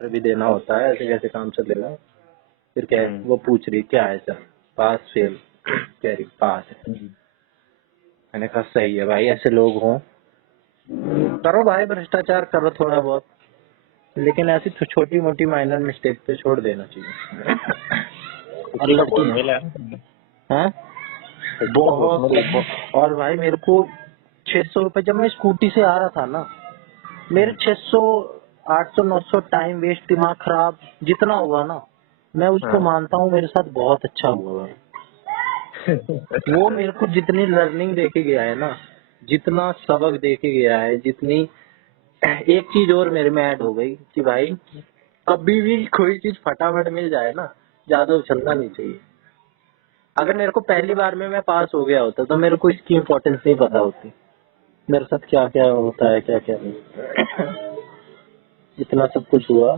भी देना होता है, ऐसे कैसे काम चलेगा। फिर क्या है, वो पूछ रही क्या है सर, पास फेल, कह रही पास है। मैंने कहा सही है भाई, ऐसे लोग हों, करो भाई भ्रष्टाचार करो थोड़ा बहुत, लेकिन ऐसी छोटी मोटी माइनर मिस्टेक पे छोड़ देना चाहिए। और लड़की है बहुत। और भाई मेरे को 600 रुपए, जब मैं स्कूटी से आ रहा था ना, मेरे 600 800 900 टाइम वेस्ट, दिमाग खराब जितना हुआ ना, मैं उसको मानता हूँ मेरे साथ बहुत अच्छा हुआ है। वो मेरे को जितनी लर्निंग देके गया है ना, जितना सबक देके गया है, जितनी, एक चीज और मेरे में ऐड हो गई कि भाई कभी भी कोई चीज फटाफट मिल जाए ना, ज्यादा उछलना नहीं चाहिए। अगर मेरे को पहली बार में मैं पास हो गया होता तो मेरे को इसकी इम्पोर्टेंस नहीं पता होती, मेरे साथ क्या क्या होता है क्या क्या नहीं। इतना सब कुछ हुआ।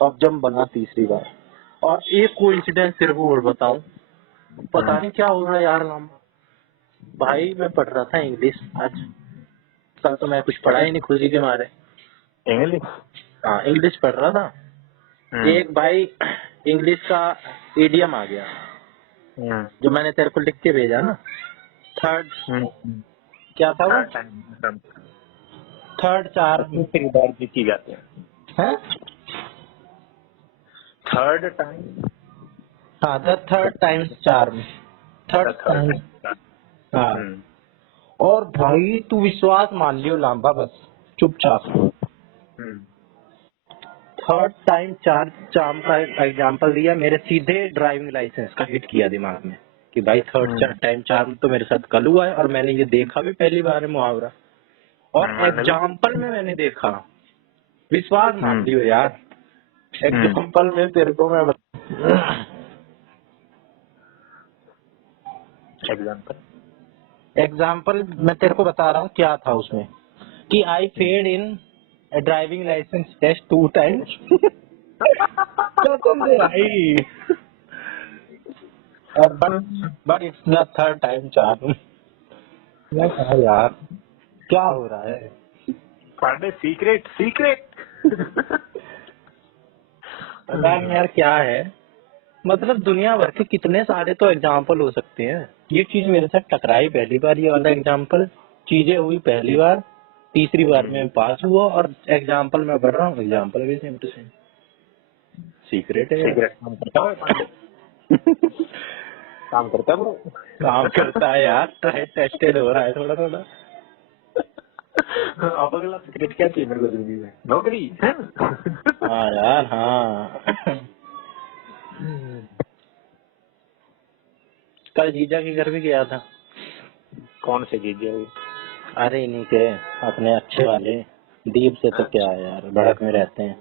अब जब बना तीसरी बार, और एक कोइंसिडेंस तेरे को और बताऊं, पता नहीं क्या होगा यार नाम, भाई मैं पढ़ रहा था इंग्लिश आज, कल तो मैं कुछ पढ़ा ही नहीं खुशी के मारे। इंग्लिश? हाँ इंग्लिश पढ़ रहा था। एक भाई इंग्लिश का इडियम आ गया, जो मैंने तेरे को लिख के भेजा ना, थर्ड, क्या था वो, थर्ड चार बार जीती जाते हैं। है, थर्ड टाइम, हाँ the third times charm, third time. हाँ, और भाई तू विश्वास मान लियो लांबा, बस चुपचाप, थर्ड टाइम चार चार्म का एग्जांपल दिया, मेरे सीधे ड्राइविंग लाइसेंस का हिट किया दिमाग में कि भाई थर्ड टाइम चार्म तो मेरे साथ कल हुआ है, और मैंने ये देखा भी पहली बार है मुहावरा, और एग्जाम्पल में मैंने देखा, विश्वास मान लियो यार, एग्जाम्पल में तेरे को मैं एग्जाम्पल मैं तेरे को बता रहा हूँ क्या था उसमें, कि I failed in driving licence test 2 times. कसम से भाई, but it's the third time charm. मैं कहा यार क्या हो रहा है, सीक्रेट सीक्रेट। पता नहीं यार क्या है, मतलब दुनिया भर के कितने सारे तो एग्जाम्पल हो सकते हैं, ये चीज मेरे साथ टकराई पहली बार, ये वाला एग्जाम्पल, चीजें हुई पहली बार, तीसरी बार में पास हुआ, और एग्जाम्पल में पढ़ रहा हूँ, एग्जाम्पल भी सेम टू सेम। सीक्रेट है यार। काम करता है वो, काम करता है यार, टेस्टेड हो रहा है थोड़ा थोड़ा। अब अगला सीक्रेट क्या चाहिए मेरे को जिंदगी में? नौकरी है। हाँ यार हाँ। कल जीजा के घर भी गया था। कौन से जीजा? अरे इन्हीं के, अपने अच्छे वाले दीप से, तो क्या है यार, भड़क में रहते हैं,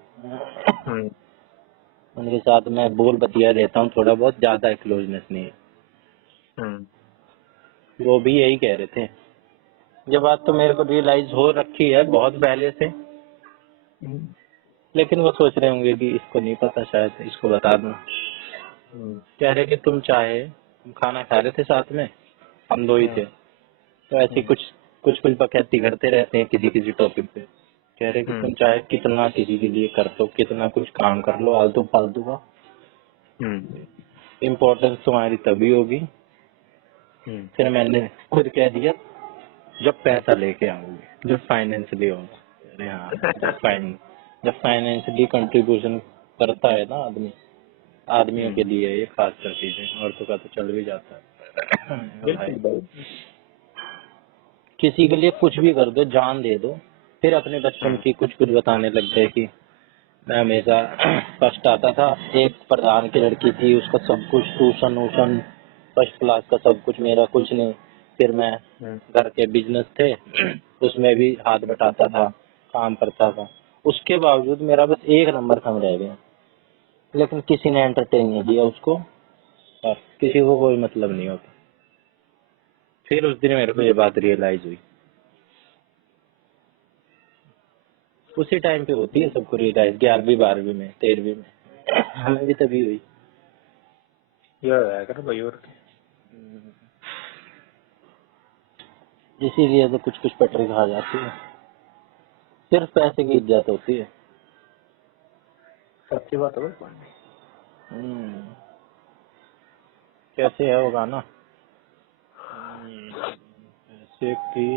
उनके साथ मैं बोल बतिया लेता हूँ थोड़ा बहुत, ज्यादा क्लोजनेस नहीं है। वो भी यही कह रहे थे, ये बात तो मेरे को रियलाइज हो रखी है बहुत पहले से, लेकिन वो सोच रहे होंगे कि इसको नहीं पता, शायद इसको बता दूं। कह रहे कि तुम चाहे, हम खाना खा रहे थे साथ में, हम दो ही थे, तो ऐसी कुछ कुछ कुछ बकैती करते रहते हैं किसी किसी टॉपिक पे। कह रहे कि तुम चाहे कितना किसी के लिए कर दो, कितना कुछ काम कर लो आलतू फालतू का, इम्पोर्टेंस तुम्हारी तभी होगी, फिर मैंने खुद कह दिया, जब पैसा लेके आओगे, जब फाइनेंशियली होगा। अरे हाँ, जब फाइनेंशियली कंट्रीब्यूशन करता है ना आदमी, आदमियों के लिए ये खास कर चीजें, औरतों का तो चल भी जाता है भाई, किसी के लिए कुछ भी कर दो, जान दे दो, फिर अपने बचपन की कुछ कुछ बताने लग गए कि मैं हमेशा फर्स्ट आता था, एक प्रधान की लड़की थी, उसका सब कुछ, ट्यूशन वूशन फर्स्ट क्लास का सब कुछ, मेरा कुछ नहीं। फिर मैं घर के बिजनेस थे, उसमें भी हाथ बटाता था, काम करता था, उसके बावजूद मेरा बस एक नंबर कम रह गया, लेकिन किसी ने एंटरटेन नहीं किया उसको, और किसी को कोई मतलब नहीं होता। फिर उस दिन मेरे को ये बात रियलाइज हुई, उसी टाइम पे होती है सबको रियलाइज, 11वीं 12वीं में 13वीं में, हमें भी तभी हुई। इसीलिए तो कुछ कुछ पटरी खा जाती है, सिर्फ पैसे की इज्जत होती है। सच्ची बात है। कैसे है वो गाना? पैसे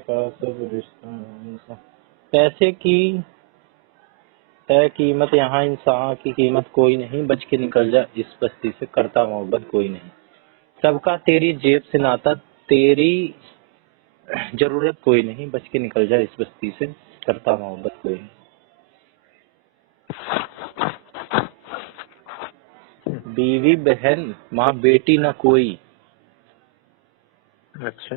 का सब रिश्ता, पैसे की है कीमत यहाँ, इंसान की कीमत कोई नहीं, बच के निकल जा इस बस्ती से, करता मोहब्बत कोई नहीं। सबका तेरी जेब से नाता, तेरी जरूरत कोई नहीं, बच के निकल जा इस बस्ती से, करता मोहब्बत कोई नहीं। बीवी बहन माँ बेटी ना कोई। अच्छा।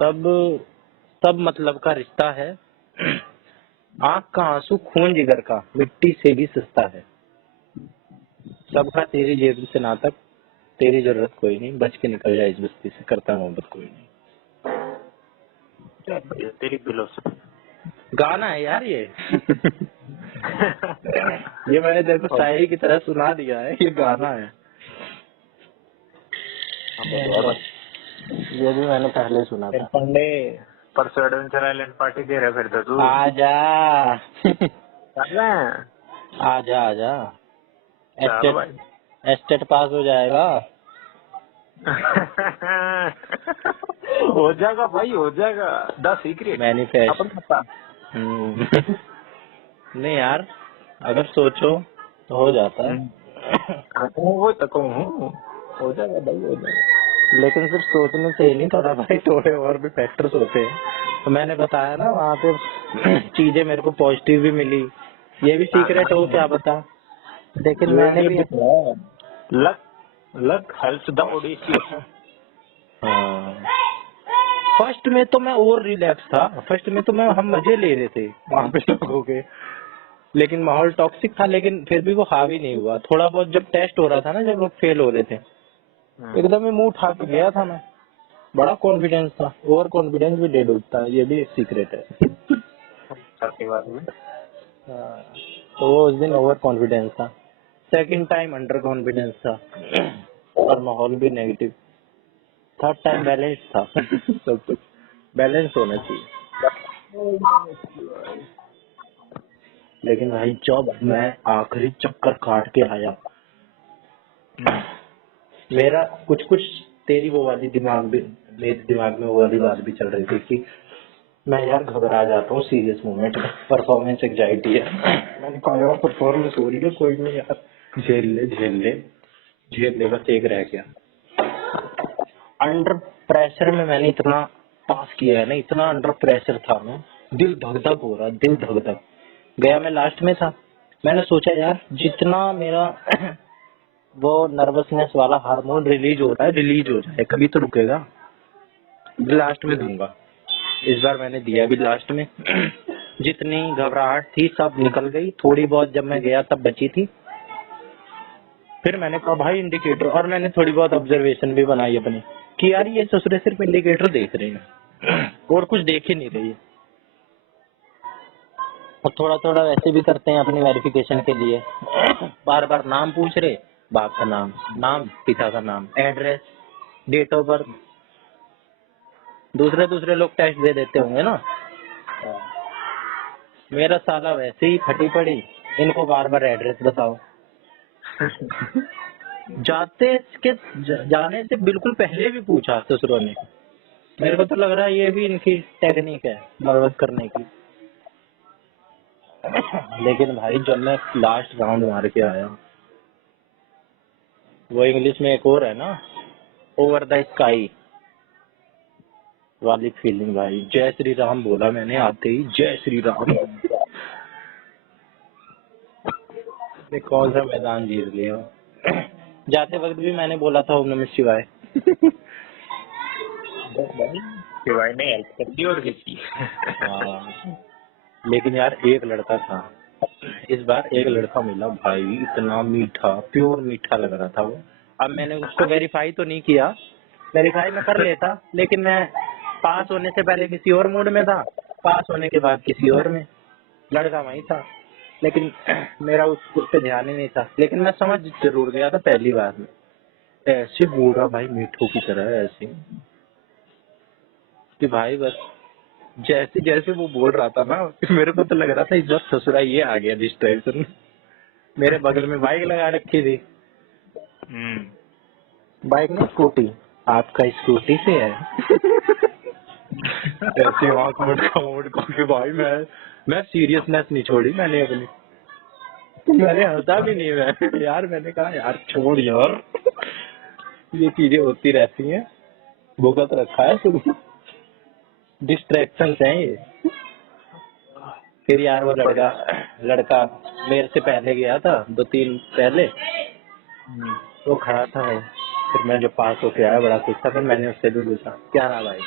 सब सब मतलब का रिश्ता है, आँख का आंसू खून जिगर का, मिट्टी से भी सस्ता है। सबका तेरी जेब से नाता, तेरी जरूरत कोई नहीं, बच के निकल जाए इस बस्ती से, करता मोहब्बत कोई नहीं। क्या बढ़िया तेरी फिलोसफी। गाना है यार ये। ये मैंने तेरे को शायरी की तरह सुना दिया है, ये गाना है। ये भी मैंने पहले सुना था। पंडे परसों एडवेंचर आइलैंड पार्टी दे रहा फिर तो तू। आजा आजा आजा चल भाई। एस्टेट पास हो जाएगा। हो जाएगा भाई, हो जाएगा। The secret manifest. अपन पता। नहीं यार, अगर सोचो तो हो जाता है। वो तो कहूँ हो जाएगा भाई, हो जाएगा। लेकिन सिर्फ सोचने से ही नहीं, थोड़ा भाई थोड़े और भी फैक्टर्स होते हैं। तो मैंने बताया ना वहाँ पे चीजें मेरे को पॉजिटिव भी मिली। ये भी सीक्रेट हो क्या बता, लेकिन मैंने भी luck luck helps the odyssey. First में तो मैं और रिलैक्स था, फर्स्ट में तो हम मजे ले रहे थे वहाँ पे लोगों के, लेकिन माहौल टॉक्सिक था, लेकिन फिर भी वो हावी नहीं हुआ। थोड़ा बहुत जब टेस्ट हो रहा था ना, जब लोग फेल हो रहे थे, एकदम ही मुंह उठा के गया था मैं, बड़ा कॉन्फिडेंस था। ओवर कॉन्फिडेंस भी डेड होता है, ये भी एक सीक्रेट है। तो वो उस दिन ओवर कॉन्फिडेंस था, सेकंड टाइम अंडर कॉन्फिडेंस था और माहौल भी नेगेटिव, थर्ड टाइम बैलेंस था। सब कुछ बैलेंस होना चाहिए। लेकिन भाई जब मैं आखिरी चक्कर काट के आया, मेरा कुछ कुछ तेरी वो वाली मेरे दिमाग में वो वाली बात भी चल रही थी कि मैं यार घबरा जाता हूँ सीरियस मोमेंट में, परफॉर्मेंस एंजाइटी है। मैंने कहा यार परफॉर्मेंस हो रही है, कोई नहीं यार, झेल ले बस, एक रह गया। अंडर प्रेशर में मैंने इतना पास किया है ना, इतना अंडर प्रेशर था मैं, दिल धक धक हो रहा, दिल धक धक। गया मैं लास्ट में था, मैंने सोचा यार जितना मेरा वो नर्वसनेस वाला हार्मोन रिलीज हो रहा है, रिलीज हो जाए, कभी तो रुकेगा, लास्ट में दूंगा। इस बार मैंने दिया भी लास्ट में। जितनी घबराहट थी सब निकल गई, थोड़ी बहुत जब मैं गया तब बची थी। फिर मैंने कहा भाई इंडिकेटर, और मैंने थोड़ी बहुत ऑब्जर्वेशन भी बनाई अपनी कि यार ये ससुरे सिर्फ इंडिकेटर देख रहे हैं और कुछ देख ही नहीं रही है। और थोड़ा थोड़ा वैसे भी करते हैं अपनी वेरिफिकेशन के लिए, बार बार नाम पूछ रहे, बाप का नाम, पिता का नाम, एड्रेस, डेट ऑफ बर्थ। दूसरे लोग टेस्ट दे देते होंगे ना, मेरा साला वैसे ही फटी पड़ी, इनको बार बार एड्रेस बताओ। जाने से बिल्कुल पहले भी पूछा ससुरों ने। मेरे को तो लग रहा है ये भी इनकी टेक्निक है बर्बाद करने की। लेकिन भाई जब मैं लास्ट राउंड मार के आया, वो इंग्लिश में एक और है ना, ओवर द स्काई वाली फीलिंग भाई। जय श्री राम बोला मैंने आते ही, जय श्री राम। कौन सा मैदान जीत लिया। जाते वक्त भी मैंने बोला था ओम नमः शिवाय। शिवाय ने हेल्प कर दी और किसी। लेकिन यार एक लड़का था, इस बार एक लड़का मिला भाई, इतना मीठा, प्योर मीठा लग रहा था वो। अब मैंने उसको वेरीफाई तो नहीं किया, वेरीफाई मैं कर लेता, लेकिन मैं पास होने से पहले किसी और मूड में था, पास होने के बाद किसी और में। लड़का वही था, लेकिन मेरा उस पे ध्यान ही नहीं था। लेकिन मैं समझ जरूर गया था पहली बार में, ऐसे बूढ़ा भाई मीठू की तरह, ऐसे कि भाई बस जैसे जैसे वो बोल रहा था ना, मेरे को तो लग रहा था इस बार ससुरा ये आ गया डिस्ट्रैक्शन। मेरे बगल में बाइक लगा रखी थी। बाइक नहीं, स्कूटी। आपका स्कूटी से है। ऐसी आँख मुड़ के भाई मैं सीरियसनेस नहीं छोड़ी मैंने अपनी। मैंने हंसा भी नहीं मैं यार, मैंने कहा यार छोड़ यार, ये चीजें होती रहती हैं, भुगत रखा है तुम, डिस्ट्रैक्शन है ये। फिर यार वो लड़का मेरे से पहले गया था, 2-3 पहले। वो खड़ा था भाई। फिर मैं जब पास होके आया बड़ा खुश था। फिर मैंने उससे भी पूछा क्या रहा भाई,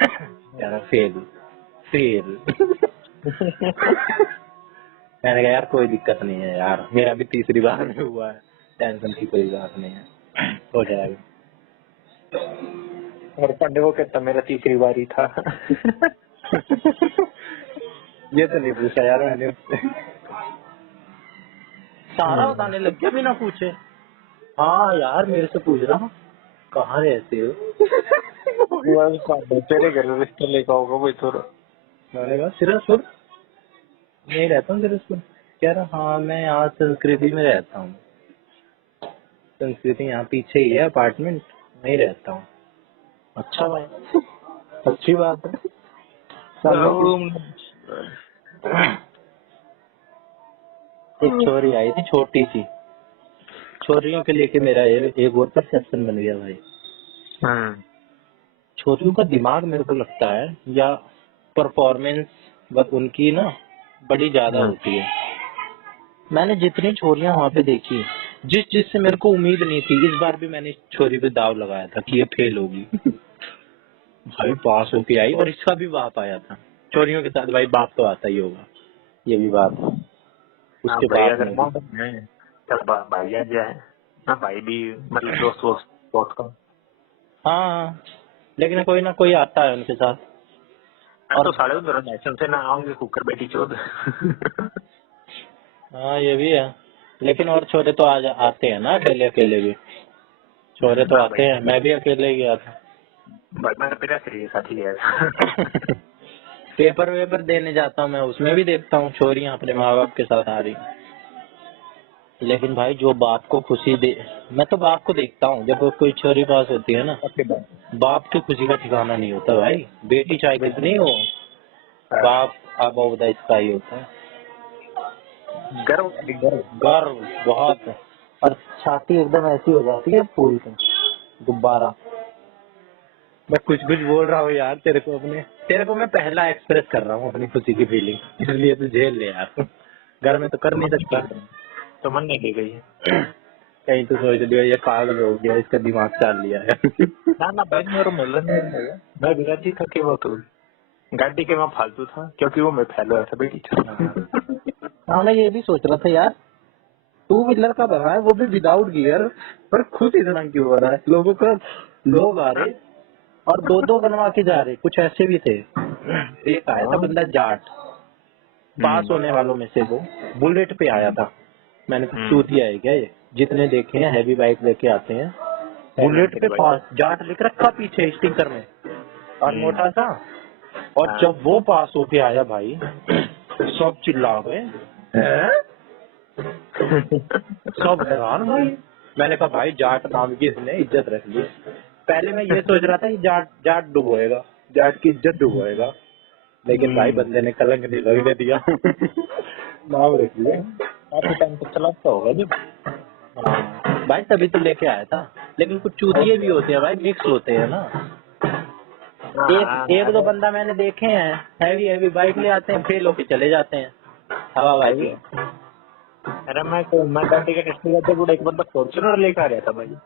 कह रहा फेल फेल। मैंने कहा यार कोई दिक्कत नहीं है यार, मेरा भी तीसरी बार में हुआ है, टेंशन की कोई बात नहीं है, हो जाएगा। और पंडे को कहता मेरा तीसरी बारी था। ये तो नहीं पूछा यार मैंने उससे। सारा बताने लग गया बिना पूछे। हाँ यार मेरे से पूछ रहा, कहाँ रहते हो? तेरे घर में रिश्ता लेकर होगा कोई थोड़ा। मैंने कहा सिरसपुर नहीं रहता हूँ, सिरसपुर। कह रहा हाँ मैं यहाँ संस्कृति में रहता हूँ। संस्कृति यहाँ पीछे ही है अपार्टमेंट, नहीं रहता हूँ। अच्छा भाई, अच्छी बात है। एक छोरी आई थी छोटी सी, छोरियों के लेके मेरा एक और परसेप्शन बन गया भाई। छोरियों का दिमाग मेरे को लगता है या परफॉर्मेंस बस उनकी ना बड़ी ज्यादा होती है। मैंने जितनी छोरियां वहाँ पे देखी, जिससे मेरे को उम्मीद नहीं थी, इस बार भी मैंने इस छोरी पे दाव लगाया था कि ये फेल होगी। भाई पास होके आई, और इसका भी बाप आया था। छोरियों के साथ भाई बाप तो आता ही होगा, ये भी बात है। उसके बाप ने तब भाई आ जाए ना, भाई भी मतलब दोस्त का। हाँ, लेकिन कोई ना कोई आता है उनके साथ। और तो साढ़े उधर लाइसेंस से ना आओगे कुकर बेटी चोद। हाँ ये भी है, लेकिन और छोरे तो आते हैं ना, अकेले अकेले भी छोरे तो आते हैं। मैं भी अकेले ही गया था। भाई मैं मेरा साथ ही गया था। पेपर वेपर देने जाता हूँ मैं, उसमें भी देखता हूँ छोरियां अपने माँ बाप के साथ आ रही। लेकिन भाई जो बाप को खुशी दे, मैं तो बाप को देखता हूँ जब कोई छोरी पास होती है ना, बाप की खुशी का ठिकाना नहीं होता भाई। बेटी चाहे कितनी हो, बाप अबव द स्काई होता है। गर्व गर्व बहुत है, और छाती एकदम ऐसी हो जाती है फूल की गुब्बारा। मैं कुछ बोल रहा हूँ यार तेरे को मैं पहला एक्सप्रेस कर रहा हूँ अपनी खुशी की फीलिंग, इसलिए तू झेल ले यार। घर में तो कर नहीं सकता। तो मन नहीं गई है कहीं तो सोच लिया ये पागल हो गया, इसका दिमाग चाल लिया है। ना भाई मेरे मिलन मैं विराजी था कि वो तो गाड़ी के मैं फालतू था, क्योंकि वो मैं फैल रहा था बेटी। हाँ मैं ये भी सोच रहा था यार, 2 व्हीलर का बना है वो भी विदाउट गियर, पर खुद इतना क्यों हो रहा है? लोग आ रहे और 2-2 बनवा के जा रहे, कुछ ऐसे भी थे। एक आया था बंदा जाट, पास होने वालों में से वो बुलेट पे आया था। मैंने कहा चूतिया है क्या ये, जितने देखे हैं हैवी बाइक लेके आते हैं, बुलेट पे पास, जाट लिख रखा पीछे स्टिकर में और मोटा सा। और जब वो पास होके आया भाई, सब चिल्ला गए, सब हैरान भाई। मैंने कहा भाई जाट नाम की इसने इज्जत रख ली। पहले मैं ये सोच रहा था कि जाट डुबोएगा, जाट की इज्जत डुबोएगा, लेकिन भाई बंदे ने कलंक नहीं लगने दिया। नाम रख लिया। काफी टाइम तक चलाता होगा जी। हाँ भाई तभी तो लेके आया था। लेकिन कुछ चूतिए भी होते हैं भाई, मिक्स होते हैं ना। एक 2 बंदा मैंने देखे हैं, हैवी बाइक ले आते हैं, फेल होके चले जाते हैं हवा भाई। अरे मैं गाड़ी के टेस्ट करते बुढ़ा एक बंदा फॉर्च्यूनर लेकर आ रहा था भाई।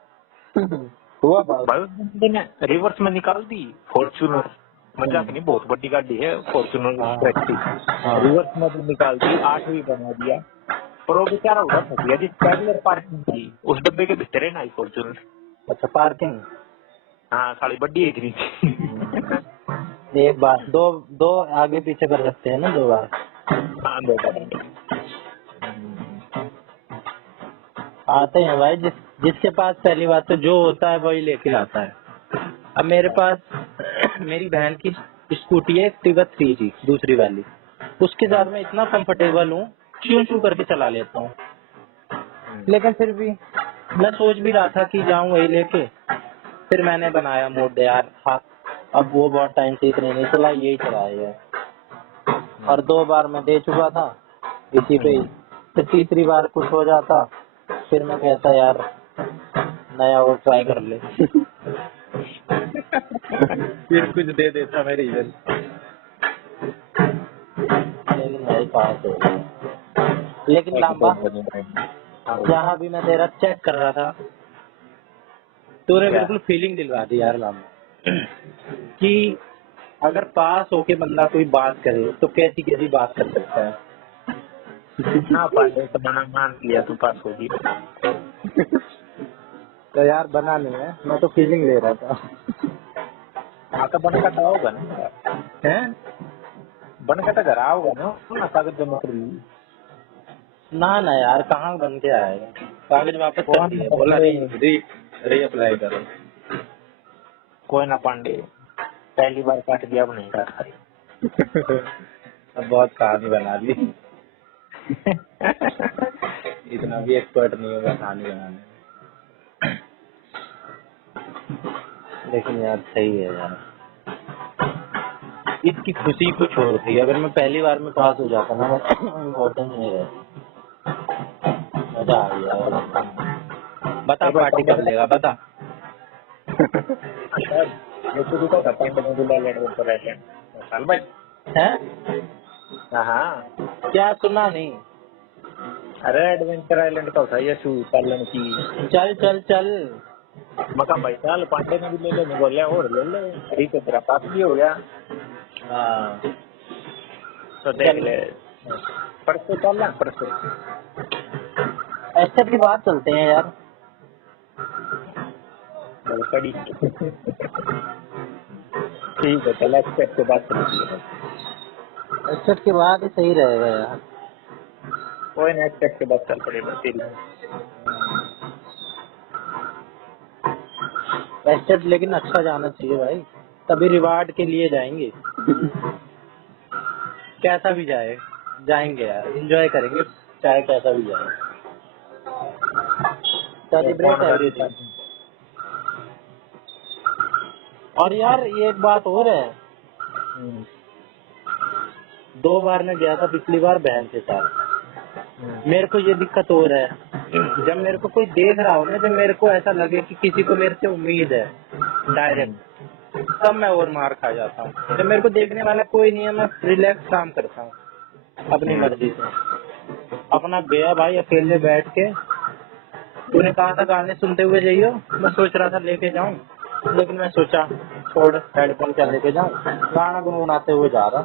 हुआ भाई उस बंदे ने रिवर्स में निकाल दी फॉर्च्यूनर, मजाक नहीं, बहुत बड़ी गाड़ी है फॉर्च्यूनर। रिवर्स में तो निकाल दी, 8वीं बना दिया। पर वो बेचारा उधर फंस गया जिस पैरेलल पार्किंग थी, उस डब्बे के भीतर है ना आई फॉर्च्यूनर। अच्छा पार्किंग, हाँ साली बड्डी इतनी थी। एक बार दो आगे पीछे कर सकते हैं ना 2 बार। हाँ 2 बार आते हैं भाई, जिसके पास पहली बात तो जो होता है वही लेके आता है। अब मेरे पास मेरी बहन की स्कूटी है एक्टिवा 3G दूसरी वाली, उसके साथ मैं इतना कंफर्टेबल हूँ, शू शू करके चला लेता हूँ। लेकिन फिर भी मैं सोच भी रहा था कि जाऊँ वही लेके, फिर मैंने बनाया मूड यार, हाँ अब वो बहुत टाइम से इतने नहीं चला, यही चलाया है। और 2 बार मैं दे चुका था इसी पे ही, फिर तीसरी बार कुछ हो जाता, फिर मैं कहता यार नया और ट्राई कर ले। फिर कुछ दे देता मैं रीजन, लेकिन भाई पास हो गया। लेकिन लांबा जहाँ भी मैं तेरा चेक कर रहा था, तूने क्या? बिल्कुल फीलिंग दिलवा दी यार लांबा, कि अगर पास होके बंदा कोई बात करे तो कैसी कैसी बात कर सकता है। हाँ पांडे तो बना मान लिया तू पास होगी। तो यार बना नहीं है, मैं तो फीलिंग ले रहा था। हाँ तो बन का तो होगा ना, हैं? बन का तो घर होगा ना कागज जमा कर ली। ना ना यार, कहाँ बन के आएगा, कागज वापस कर दिए, बोला री अप्लाई करो। कोई ना पांडे, पहली बार काट दिया अब नहीं काटता। अब बहुत कहानी बना ली। इतना भी एक्सपर्ट नहीं होगा कहानी बनाने में। लेकिन यार सही है यार, इसकी खुशी कुछ और थी। अगर मैं पहली बार में पास हो जाता ना, इम्पोर्टेंस नहीं रहती। मजा आ गया। बता पार्टी कब लेगा बता। ये तो दुखा था पांडे में दूल्हा लड़के तो रहते हैं साल भाई। हैं? हाँ क्या सुना नहीं? अरे एडवेंचर आइलैंड का था ये शू पालन की। चल चल चल। मका भाई साल पांडे ने भी ले ले, बोलिया और ले ले, ठीक है तेरा पास भी हो गया। हाँ तो देख ले परसों चल ना, परसों ऐसे की बात चलते हैं यार। कड़ी। ठीक है चल एक्सपेक्ट के बाद चलती है। ऐसे के बाद ही सही रहेगा यार। कोई ना एक्सपेक्ट के बाद चल पड़ेगा तेरी। ऐसे लेकिन अच्छा जाना चाहिए भाई, तभी रिवार्ड के लिए जाएंगे। कैसा भी जाए जाएंगे यार, एंजॉय करेंगे, चाहे कैसा भी जाए। Celebrate everything. और यार ये एक बात और है, 2 बार मैं गया था, पिछली बार बहन के साथ। मेरे को ये दिक्कत हो रहा है, जब मेरे को कोई देख रहा हो ना, जब मेरे को ऐसा लगे कि किसी को मेरे से उम्मीद है डायरेक्ट, तब मैं और मार खा जाता हूँ। जब मेरे को देखने वाला कोई नहीं है, मैं रिलैक्स काम करता हूँ अपनी मर्जी से। अपना गया भाई अकेले बैठ के, तूने कहा था गाने सुनते हुए जाइयो, मैं सोच रहा था लेके जाऊं, लेकिन मैं सोचा छोड़, हेडफोन क्या लेके जाऊं, गाना गुनगुनाते हुए जा रहा,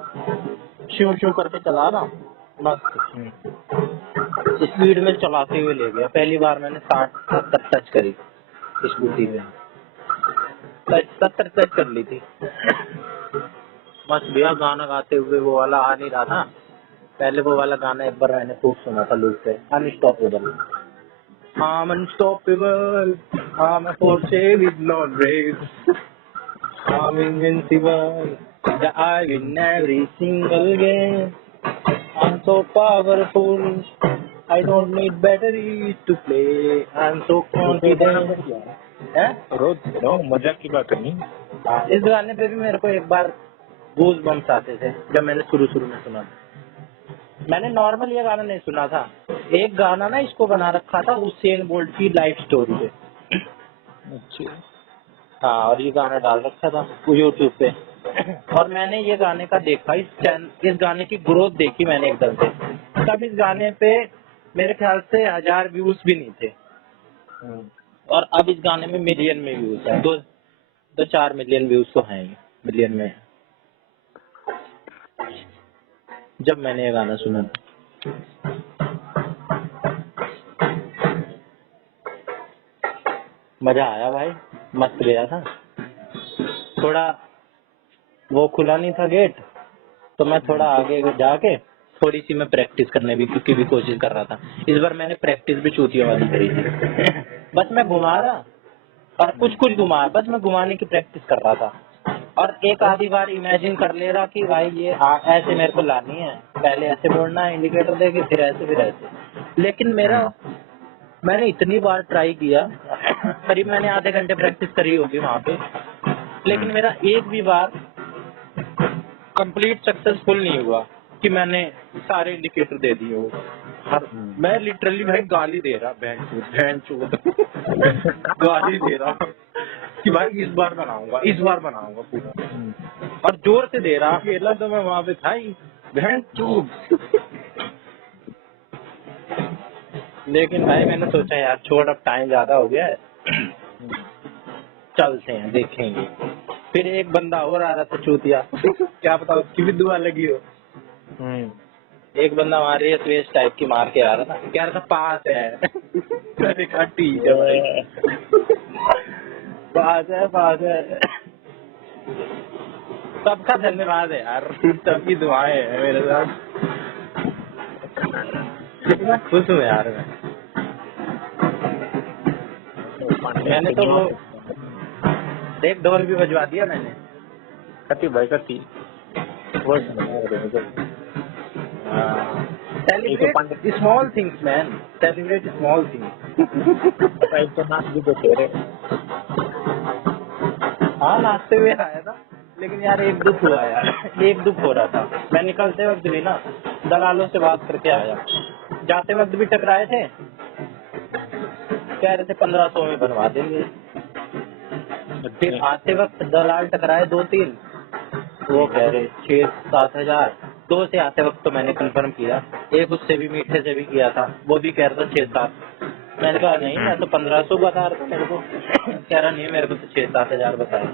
शू शू करके चला रहा मस्त, स्पीड में चलाते हुए ले गया। पहली बार मैंने 60-70 टच करी स्कूटी में, 70 टच कर ली थी। मस्त गया, गाना गाते हुए, वो वाला आ नहीं रहा था पहले, वो वाला गाना एक बार मैंने खूब सुना था लूप पे, unstoppable. I'm unstoppable, I'm a Porsche with no brakes, I'm invincible, yeah, I win every single game, I'm so powerful, I don't need batteries to play, I'm so confident। है? रोज मजाक की बात नहीं। इस गाने पे भी मेरे को एक बार गूज बम्स आते थे जब मैंने शुरू में सुना था। मैंने नॉर्मल ये गाना नहीं सुना था, एक गाना ना इसको बना रखा था हुसैन बोल्ट की लाइफ स्टोरी पे। अच्छा हाँ, और ये गाना डाल रखा था यूट्यूब पे, और मैंने ये गाने का देखा, इस गाने की ग्रोथ देखी मैंने एकदम से। तब इस गाने पे मेरे ख्याल से 1000 व्यूज भी नहीं थे, और अब इस गाने में मिलियन में व्यूज है, 2-4 मिलियन व्यूज तो हैं, मिलियन में है। जब मैंने ये गाना सुना था, मजा आया भाई, मस्त गया था। थोड़ा वो खुला नहीं था गेट, तो मैं थोड़ा आगे जाके थोड़ी सी मैं प्रैक्टिस करने की भी कोशिश कर रहा था। इस बार मैंने प्रैक्टिस भी चूतियों वाली करी थी। बस मैं घुमा रहा और कुछ घुमा, बस मैं घुमाने की प्रैक्टिस कर रहा था। और एक आधी बार इमेजिन कर ले रहा कि भाई ये ऐसे मेरे को लानी है, पहले ऐसे मोड़ना है इंडिकेटर देके, फिर ऐसे। लेकिन मैंने इतनी बार ट्राई किया, करीब मैंने आधे घंटे प्रैक्टिस करी होगी वहाँ पे, लेकिन मेरा एक भी बार कंप्लीट सक्सेसफुल नहीं हुआ कि मैंने सारे इंडिकेटर दे दिए हो। मैं लिटरली भाई गाली दे रहा, बहन चोद गाली दे रहा कि भाई इस बार बनाऊंगा पूरा, और जोर से दे रहा। अकेला तो मैं वहाँ पे था ही, बहन चोद। लेकिन भाई मैंने सोचा यार छोड़, अब टाइम ज्यादा हो गया है, चलते हैं देखेंगे। फिर एक बंदा और आ रहा था चूतिया, क्या पता उसकी भी दुआ लगी हो। एक बंदा हमारे रेस टाइप की मार के आ रहा था, कह रहा था पास है। मैंने कहा ठीक है भाई, पास है। सबका धन्यवाद है यार, सबकी दुआएं हैं मेरे साथ। कितना खुश हूँ यार मैंने तो वो एक ढोल भी बजवा दिया मैंने। कति भाई कति वो celebrate small things man, celebrate small things. तो नाच भी तो तेरे। हाँ नाचते हुए आया था, लेकिन यार एक दुख हुआ यार, एक दुख हो रहा था। मैं निकलते वक्त भी ना दलालों से बात करके आया, जाते वक्त भी टकराए थे, कह रहे थे 1500 में बनवा देंगे। फिर आते वक्त दलाल टकराए 2-3, वो कह रहे 6-7 हजार। 2 से आते वक्त तो मैंने कंफर्म किया, एक उससे भी मीठे से भी किया था, वो भी कह रहा था 6-7। मैंने कहा नहीं, मैं तो 1500 बता रहा था मेरे को। कह रहा नहीं, मेरे को तो 6-7 हजार बताया।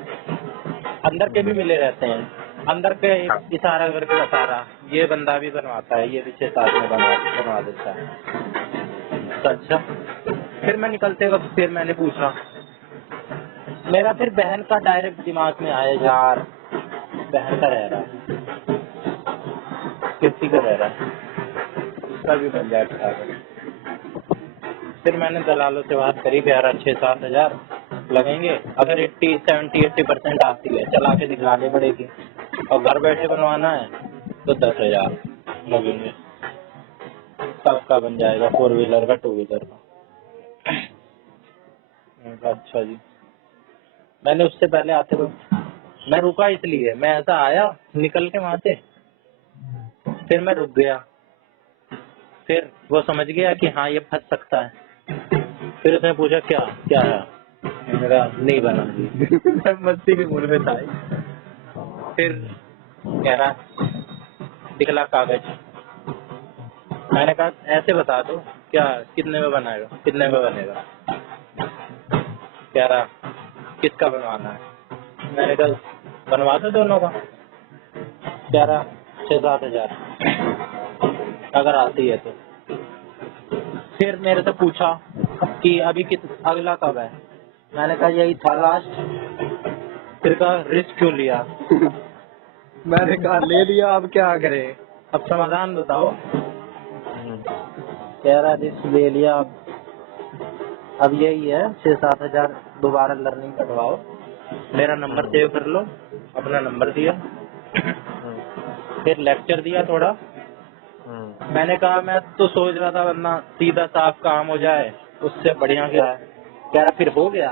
अंदर के भी मिले रहते हैं, अंदर के इशारा करके बता रहा, ये बंदा भी बनवाता है, ये भी 6-7 में बनवा देता है। अच्छा, फिर मैं निकलते वक्त फिर मैंने पूछा, मेरा फिर बहन का डायरेक्ट दिमाग में आया, यार बहन का रह रहा है, किसी का रह रहा है, उसका भी बन जाता है। फिर मैंने दलालों से बात करी, 6-7 हजार लगेंगे, अगर 70-80% आती है चला के दिखाने पड़ेगी, और घर बैठे बनवाना है तो 10 हजार लगेंगे, सबका बन जाएगा, 4 व्हीलर का 2 व्हीलर का। अच्छा जी। मैंने उससे पहले आते वक्त मैं रुका, इसलिए मैं ऐसा आया निकल के वहां से, फिर मैं रुक गया, फिर वो समझ गया कि हाँ ये फंस सकता है। फिर उसने पूछा क्या क्या है, मेरा नहीं बना जी। मैं मस्ती के मूड में था। फिर कह रहा दिखला कागज, मैंने कहा ऐसे बता दो क्या, कितने में बनाएगा, कितने में बनेगा। कह रहा किसका बनवाना है, मैंने कहा बनवा दो दोनों का। कह रहा 6-7 हजार अगर आती है तो। फिर मेरे से पूछा कि अभी अगला कब है, मैंने कहा यही था लास्ट। फिर कहा रिस्क क्यों लिया। मैंने कहा ले लिया, अब क्या करे, अब समाधान बताओ। कह रहा रिस्क ले लिया, अब यही है 6-7 हजार दोबारा लर्निंग करवाओ, मेरा नंबर सेव कर लो। अपना नंबर दिया, फिर लेक्चर दिया थोड़ा। मैंने कहा मैं तो सोच रहा था वरना सीधा साफ काम हो जाए, उससे बढ़िया क्या है। कह रहा फिर हो गया।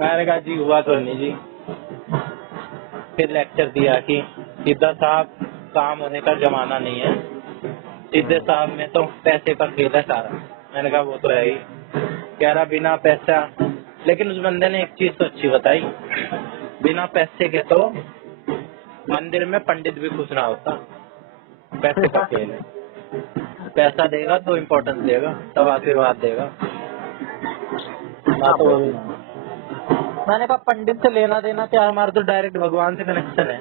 मैंने कहा जी हुआ तो नहीं जी। फिर लेक्चर दिया कि सीधा साफ काम होने का जमाना नहीं है, सीधे साफ में तो पैसे का खेल है सारा। मैंने कहा वो तो है ही। कह रहा बिना पैसा, लेकिन उस बंदे ने एक चीज तो अच्छी बताई, बिना पैसे के तो मंदिर में पंडित भी खुश ना होता, पैसे का खेल है। पैसा देगा तो इम्पोर्टेंस देगा, तब आशीर्वाद देगा ना। तो मैंने कहा पंडित से लेना देना क्या, हमारा तो डायरेक्ट भगवान से कनेक्शन है।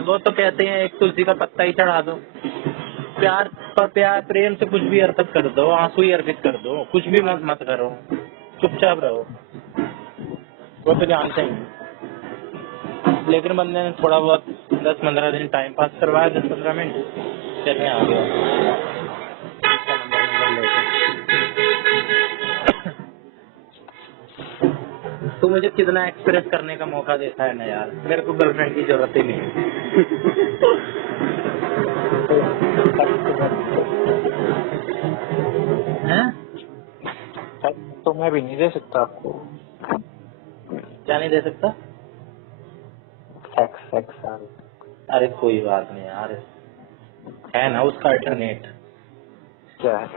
वो तो कहते हैं एक तुलसी का पत्ता ही चढ़ा दो, प्यार पर प्यार प्रेम से कुछ भी अर्पित कर दो, आंसू ही अर्पित कर दो, कुछ भी मत करो, चुपचाप रहो, वो तो जानते ही। लेकिन बंदे ने थोड़ा बहुत 10-15 दिन टाइम पास करवाया, 10-15 मिनट, चलने आ गया। तू मुझे कितना एक्सप्रेस करने का मौका देता है ना यार, मेरे को गर्लफ्रेंड की जरूरत ही नहीं है। हैं? तो मैं भी नहीं दे सकता आपको। क्या नहीं दे सकता? सेक्स सेक्स यार। अरे कोई बात नहीं यार, है ना उसका अल्टरनेट, क्या है?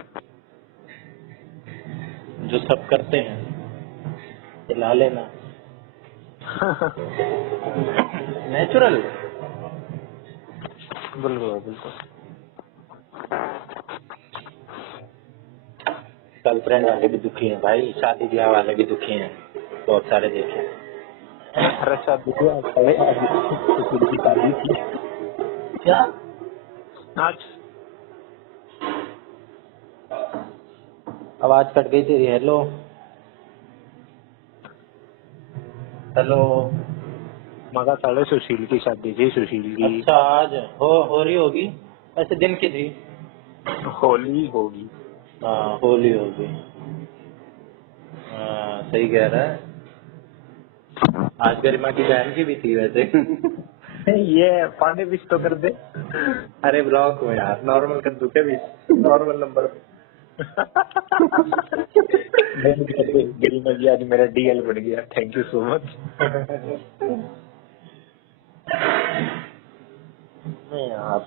जो सब करते हैं, हिला लेना। नेचुरल। बिल्कुल बिल्कुल। गर्लफ्रेंड वाले भी दुखी हैं भाई, शादी ब्याह वाले भी दुखी हैं, बहुत सारे देखे। अरे शादी आज किसी की शादी थी क्या? आज। आवाज कट गई तेरी। Hello hello. मगा साले सुशील की शादी थी, सुशील की। अच्छा आज हो रही होगी, ऐसे दिन की थी। होली होगी। हाँ होली होगी। हाँ सही कह रहा है। आज गरिमा की बहन की भी थी वैसे। ये पांडे विश तो कर दे। अरे ब्लॉक हो यार, नॉर्मल कर दूं क्या भी, नॉर्मल नंबर पे। गरिमा जी आज मेरा डीएल बन गया, थैंक यू सो मच। नहीं यार,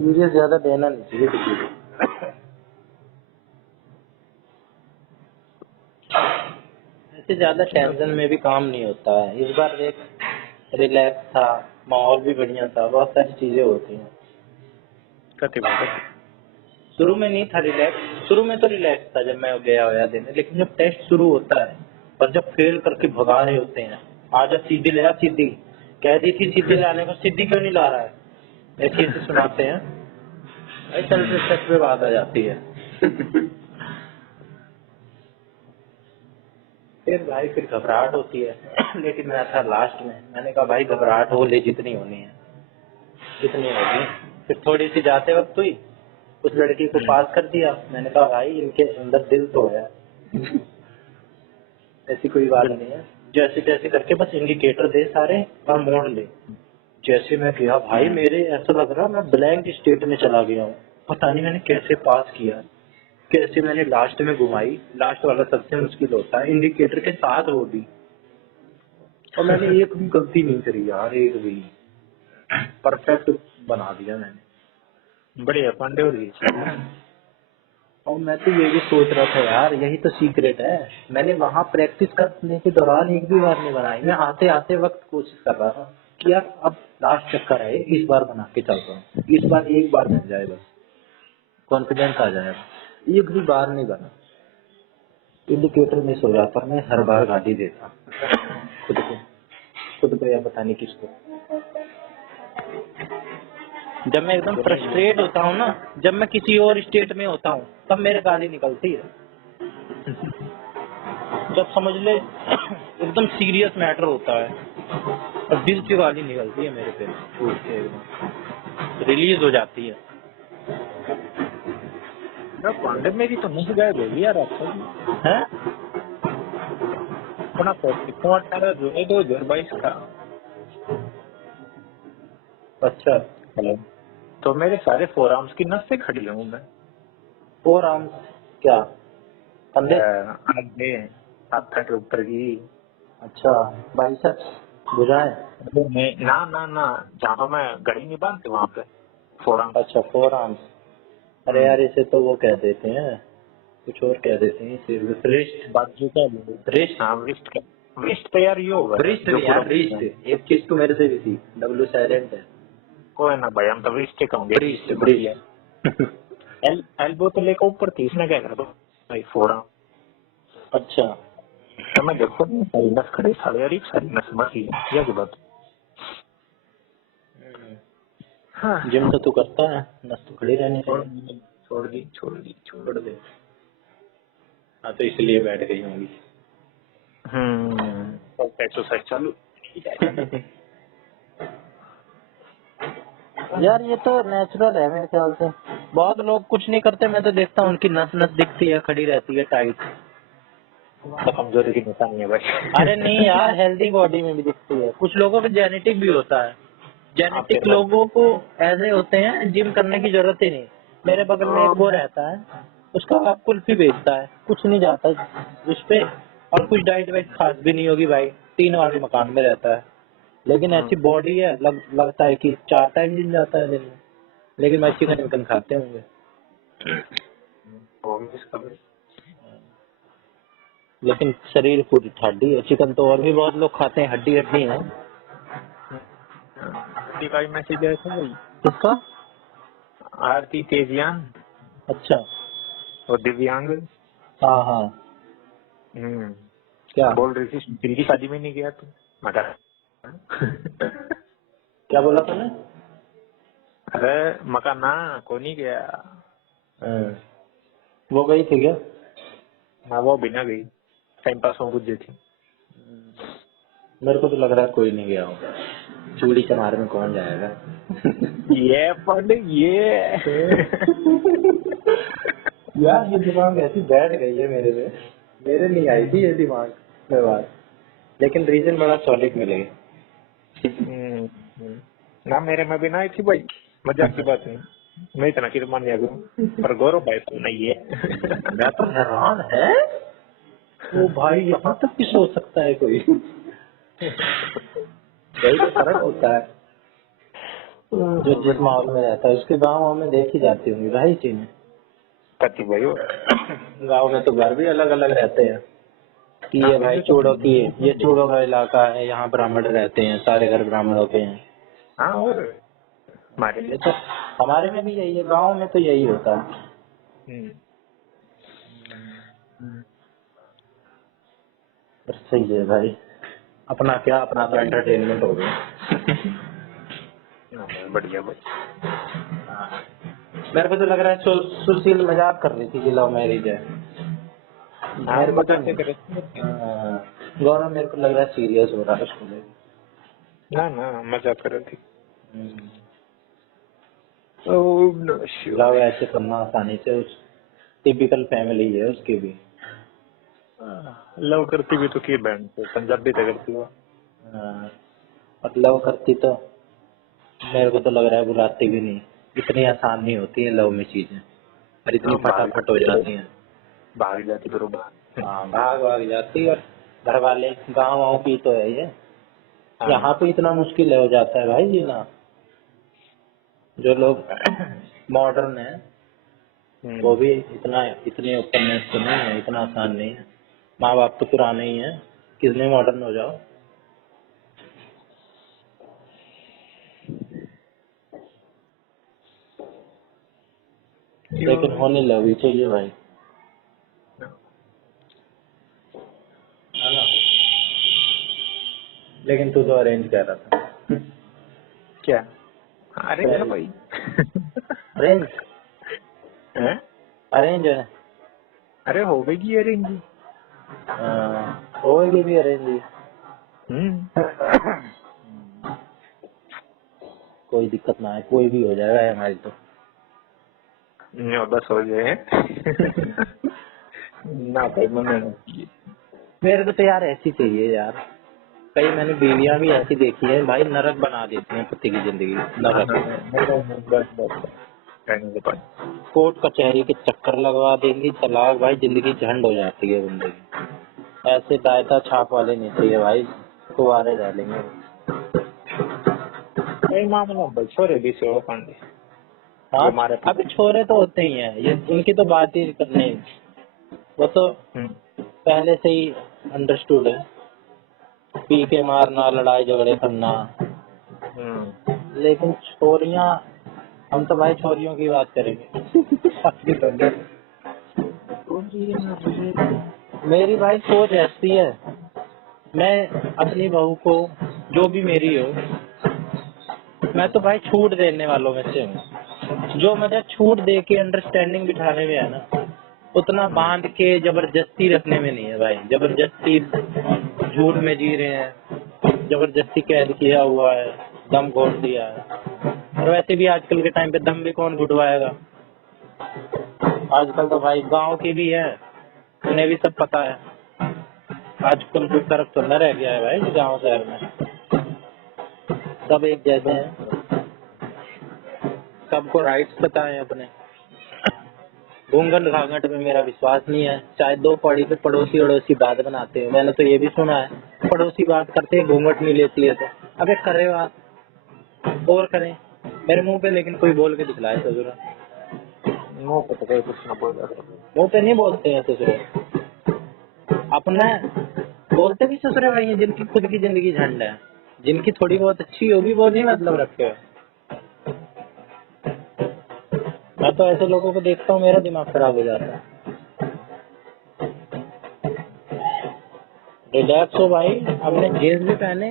मुझे ज्यादा देना नहीं चाहिए किसी को। ऐसे ज्यादा टेंशन में भी काम नहीं होता है। इस बार देख, रिलैक्स था, माहौल भी बढ़िया था, बहुत सारी चीजें होती हैं। शुरू में नहीं था रिलैक्स, शुरू में तो रिलैक्स था जब मैं गया होया देने, लेकिन जब टेस्ट शुरू होता है और जब फेल करके भगा रहे होते हैं, आजा सीधी ले आ, सीधी कह दी थी सीधी लाने को, सीधी क्यों नहीं ला रहा है, ऐसे ऐसे सुनाते हैं। सेल्फ रिस्पेक्ट पे बात आ जाती है। फिर भाई फिर घबराहट होती है। लेकिन मैं था लास्ट में, मैंने कहा भाई घबराहट हो ले जितनी होनी है जितनी होगी। फिर थोड़ी सी जाते वक्त हुई, उस लड़की को पास कर दिया। मैंने कहा भाई इनके अंदर दिल तो है, ऐसी कोई बात नहीं है, जैसे तैसे करके बस इंडिकेटर दे सारे और मोड़ ले। जैसे मैं गया भाई, मेरे ऐसा लग रहा मैं ब्लैंक स्टेट में चला गया हूँ। पता नहीं मैंने कैसे पास किया, कैसे मैंने लास्ट में घुमाई। लास्ट वाला सबसे मुश्किल होता है, इंडिकेटर के साथ वो भी। और मैंने एक भी गलती नहीं करी यार, एक भी, परफेक्ट बना दिया मैंने। बढ़िया पांडे हो रही। और मैं तो ये भी सोच रहा था यार, यही तो सीक्रेट है। मैंने वहाँ प्रैक्टिस करने के दौरान एक भी बार नहीं बनाई। मैं आते आते वक्त कोशिश कर रहा था कि यार अब लास्ट चक्कर है, इस बार बना के चलता हूँ, इस बार एक बार बन जाए, बस कॉन्फिडेंस आ जाएगा। एक भी बार नहीं बना, इंडिकेटर मिस हो जाता, मैं हर बार गाली देता खुद को या पता नहीं किसको। जब मैं एकदम फ्रस्ट्रेट होता हूँ ना, जब मैं किसी और स्टेट में होता हूँ, तब मेरे गाली निकलती है। जब समझ ले एकदम सीरियस मैटर होता है और दिल की गाली निकलती है मेरे पे, फूट के एकदम रिलीज हो जाती है। पांडे मेरी तो नहीं गायब हो गई यार। अच्छा जी हैं? अपना 2022 का। अच्छा, हेलो। तो मेरे सारे फोर आर्म्स की नस से खड़ी हूँ मैं। फोर आर्म्स क्या, कंधे? आगे हाथ के ऊपर की। अच्छा, बाइसेप्स, भुजाएं? ना ना ना, जहाँ पर मैं घड़ी नहीं बांधते वहाँ पे फोर आर्म्स। अच्छा फोर आर्म्स। अरे यार इसे तो वो कह देते हैं, कुछ और कह देते हैं इसे, रिस्ट। बाजू का रिस्ट, हाँ रिस्ट का। रिस्ट पे यार ये होगा रिस्ट जो पूरा यार, रिस्ट। एक चीज तो मेरे से भी थी, डब्ल्यू साइलेंट है। कोई ना भाई, हम तो रिस्ट के होंगे। Breast breast. एल्बो तो लेकर ऊपर थी, इसने क्या कर दो भाई फोर आर्म। अच्छा, तो मैं देखो सारी नस खड़ी, सारी नस मरी क्या की बात। हाँ जिम तो तू करता है, नस तो खड़ी रहने छोड़ चाहिए। छोड़ दे। हाँ तो इसलिए बैठ गई होंगी। एक्सरसाइज चालू। यार ये तो नेचुरल है मेरे ख्याल से, बहुत लोग कुछ नहीं करते, मैं तो देखता हूँ उनकी नस नस दिखती है, खड़ी रहती है टाइट। तो कमजोरी की निशानी है भाई। अरे नहीं यार, हेल्दी बॉडी में भी दिखती है। कुछ लोगों में जेनेटिक भी होता है। जेनेटिक फिर भाई लोगों को ऐसे होते हैं, जिम करने की जरूरत ही नहीं। मेरे बगल में एक वो रहता है, उसका बाप कुल्फी बेचता है, कुछ नहीं जाता उस पे, और कुछ डाइट वाइट खास भी नहीं होगी भाई, 3 वाले मकान में रहता है, लेकिन ऐसी बॉडी है, लगता है कि 4 टाइम जिम जाता है दिन में। लेकिन मैं चिकन विकन खाते होंगे। वो मिस कर रहे। लेकिन शरीर पूरी हड्डी है। चिकन तो और भी बहुत लोग खाते हैं, हड्डी हड्डी है। का मैसेज आया था भाई, किसका? आरती तेजियान अच्छा। और दिव्यांग। हाँ हाँ। क्या बोल रही थी दिल की शादी में नहीं गया तू, मगर क्या बोला तूने? अरे मकाना को नहीं गया। हाँ, वो गई थी क्या? हाँ वो बिना गई, टाइम पास हो गुजरी थी। मेरे को तो लग रहा है कोई नहीं गया होगा। चूड़ी चमार में कौन जाएगा? ये पढ़ ये यार ये दिमाग ऐसी बैठ गई है मेरे में। मेरे नहीं आई थी ये दिमाग में बात, लेकिन रीजन बड़ा सॉलिड मिलेगा। ना मेरे में भी ना आई थी भाई, मजाक की बात नहीं। मैं इतना कि मान लिया करूं, पर गौरव भाई तो नहीं है। मैं तो हैरान है। वो भाई यहाँ तक भी सोच सकता है कोई? यही तो फर्क होता है। जो जिस माहौल में रहता है उसके गाँव में देखी जाती होंगी भाई चीजें। कति भाई हो गाँव में तो घर भी अलग अलग रहते हैं कि ये भाई चूड़ों की, ये चूड़ों का इलाका है, यहाँ ब्राह्मण रहते हैं, सारे घर ब्राह्मणों के हैं। हाँ, और हमारे ये तो हमारे में भी यही है, गाँव में तो यही होता है। पर सही है भाई, अपना क्या, अपना तो एंटरटेनमेंट हो गया। बढ़िया भाई। मेरे को तो लग रहा है सुशील मजाक कर रही थी कि लव मैरिज है। मेरे को तो गौरव, मेरे को लग रहा है सीरियस हो रहा है उसको लेकर। ना ना मजाक कर रही थी। लव ऐसे करना आसानी से, उस टिपिकल फैमिली है उसकी भी। लव करती भी तो की बहन से पंजाबी तो करती हो। और लव करती तो मेरे को तो लग रहा है बुलाती भी नहीं। इतनी आसान नहीं होती है लव में चीजें, और इतनी फटाफट हो जाती हैं। भाग जाती बरोबर। हाँ, भाग जाती। और घर वाले गाँव की तो है ये। यहाँ पे इतना मुश्किल हो जाता है भाई जीना। जो लोग मॉडर्न है वो भी इतने ओपननेस तो नहीं है, इतना आसान नहीं है। माँ बाप तो पुराने ही हैं, कितने मॉडर्न हो जाओ। लेकिन होने लगी चाहिए भाई, है ना? लेकिन तू तो अरेंज कर रहा था। क्या? अरे मेरा भाई अरेंज हैं? अरेंज है। अरे हो गई अरेंज। होगी भी अरेंज। कोई दिक्कत ना है, कोई भी हो जाएगा हमारी तो। बस हो जाए ना भाई मम्मी। मेरे को तो यार ऐसी चाहिए यार। कई मैंने बीवियां भी ऐसी देखी है भाई, नरक बना देती हैं पति की जिंदगी, नरक। कोर्ट कचहरी के चक्कर लगवा देंगी, तलाक भाई, जिंदगी झंड हो जाती है बंदे की। ऐसे दायता छाप वाले नहीं चाहिए भाई, कुंवारे रह लेंगे। मामला छोरे भी से पांडे। हाँ, अभी छोरे तो होते ही हैं ये, उनकी तो बात ही करनी, वो तो पहले से ही अंडरस्टूड है। पी के मारना, लड़ाई झगड़े करना। लेकिन छोरियां, हम तो भाई छोरियों की बात करेंगे। मेरी भाई सोच ऐसी है, मैं अपनी बहू को, जो भी मेरी हो, मैं तो भाई छूट देने वालों में से हूँ। जो मजा छूट दे के अंडरस्टैंडिंग बिठाने में है ना, उतना बांध के जबरदस्ती रखने में नहीं है भाई। जबरदस्ती झूठ में जी रहे हैं, जबरदस्ती कैद किया हुआ है, दम घोट दिया है। और वैसे भी आजकल के टाइम पे दम भी कौन घुटवाएगा। आजकल तो भाई गांव के भी है, उन्हें भी सब पता है। आजकल कोई फर्क तो न रह गया है भाई गाँव शहर में, सब एक जैसे हैं, सबको राइट्स पता है अपने। घूंघट घाघट में मेरा विश्वास नहीं है, चाहे दो पड़ी पे पड़ोसी अड़ोसी बात बनाते हैं, मैंने तो ये भी सुना है पड़ोसी बात करते हैं घूंघट नहीं लेती है, तो अबे करे बात और करें मेरे मुंह पे, लेकिन कोई बोल के दिखलाए ससुरा। मुंह पे तो कोई कुछ ना बोल रहा। मुंह पे नहीं बोलते हैं ससुरे, अपने बोलते भी ससुरे भाई हैं जिनकी खुद की जिंदगी झंड है, जिनकी थोड़ी बहुत अच्छी होगी वो नहीं मतलब रखे हो। मैं तो ऐसे लोगों को देखता हूँ मेरा दिमाग खराब हो जाता है। रिलैक्स हो भाई, अपने जीन्स भी पहने,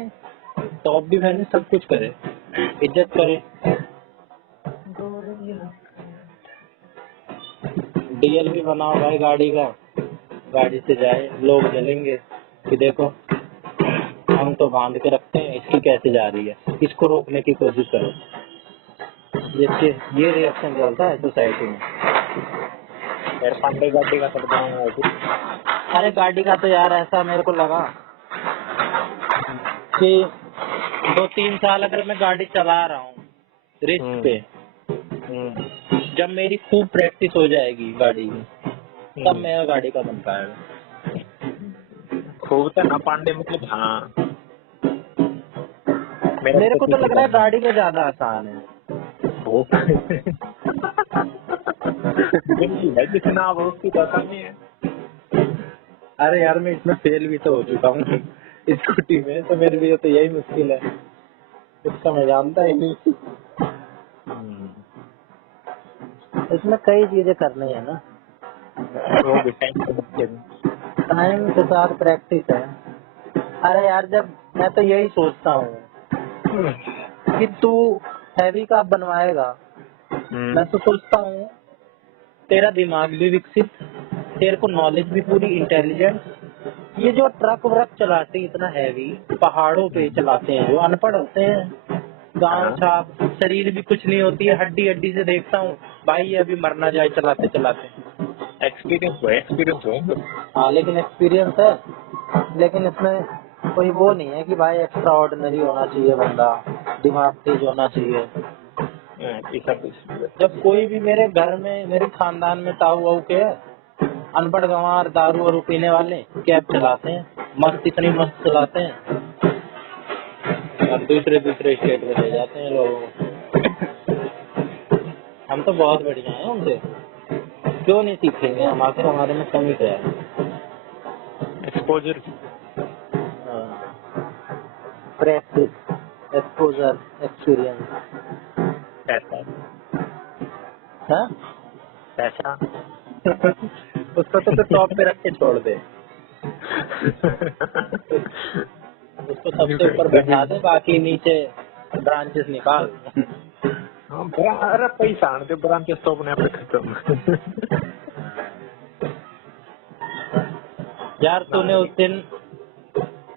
टॉप भी पहने, सब कुछ करे, इज्जत करे। डीएल भी बनाओ भाई गाड़ी का, गाड़ी से जाए लोग जलेंगे कि देखो हम तो बांध के रखते हैं, इसकी कैसे जा रही है, इसको रोकने की कोशिश करो। ये रिएक्शन चलता है सोसाइटी में। यार पांडे गाड़ी का सब गाँव है कुछ। अरे गाड़ी का तो यार ऐसा मेरे को लगा कि 2-3 साल अगर मैं गाड़ी चला रहा हूँ रिस्क पे, जब मेरी खूब प्रैक्टिस हो जाएगी गाड़ी की तब मेरा गाड़ी का बन पाएगा। खूब तो ना पांडे मतलब हाँ, मेरे को तो लग रहा है गाड़ी का ज्यादा आसान है। जितना अब उसकी पता नहीं है। अरे यार मैं इसमें फेल भी तो हो चुका हूँ स्कूटी में, तो मेरे लिए तो यही मुश्किल है, इसका मैं जानता ही नहीं। इसमें कई चीजें करनी है ना, वो भी टाइम के साथ प्रैक्टिस है। अरे यार जब मैं तो यही सोचता हूँ कि तू हैवी का बनवाएगा, मैं तो सोचता हूँ तेरा दिमाग भी विकसित, तेरे को नॉलेज भी पूरी, इंटेलिजेंट। ये जो ट्रक व्रक चलाते हैं इतना हैवी, पहाड़ों पे चलाते हैं, जो अनपढ़ होते हैं, गांव छाप, शरीर भी कुछ नहीं होती है, हड्डी हड्डी से देखता हूँ भाई ये अभी मरना जाए चलाते चलाते। एक्सपीरियंस हो। हाँ लेकिन एक्सपीरियंस है, लेकिन इसमें कोई वो नहीं है कि भाई एक्स्ट्रा ऑर्डिनरी होना चाहिए बंदा, दिमाग तेज होना चाहिए। जब कोई भी मेरे घर में मेरे खानदान में ताऊ वाऊ के अनपढ़ गंवार दारू वारू पीने वाले कैब चलाते हैं, मस्त इतनी मस्त चलाते हैं और दूसरे स्टेट में ले जाते हैं लोगों को। हम तो बहुत बढ़िया हैं उनसे, क्यों नहीं सीखेंगे हम, आखिर हमारे में कमी क्या है। एक्सपोजर, प्रैक्टिस, एक्सपोजर, एक्सपीरियंस, पैसा हाँ पैसा उसको तो टॉप पे रख के छोड़ दे, उसको सबसे ऊपर बैठा दे, बाकी नीचे ब्रांचेस निकाल। अरे पैसा आने ब्रांचेस तो अपने आप खत्म। यार तूने उस दिन